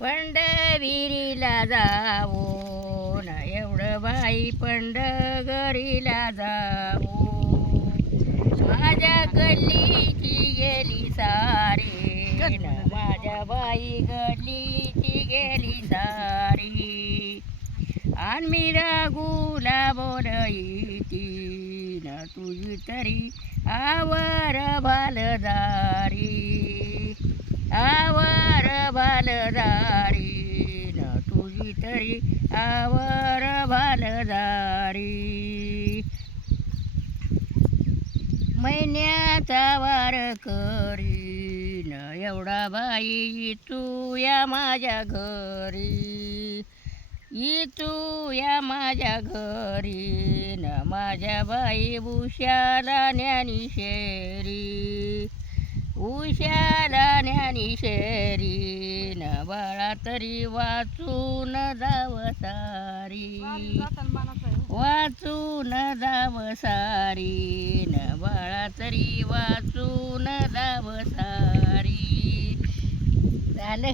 पंढरीला जावो न एवढं बाई पंढरीला जावो माझ्या गल्लीची गेली सारी न माझ्या बाई गल्लीची गेली सारी आणि मी रागूला बोलईती न तुझी तरी आवर भालदारी आवर भालदारी न तुझी तरी आवर भालदारी महिन्याचा वार करी न एवढा बाई तू या माझ्या घरी तू या माझ्या घरी न माझ्या बाई उशाला ज्ञानी शेरी उशाला ज्ञानी शेरी न बाळा तरी वाचून जाव सारी वाचून जाव सारी न बाळा तरी वाचून जाव सारी झालं.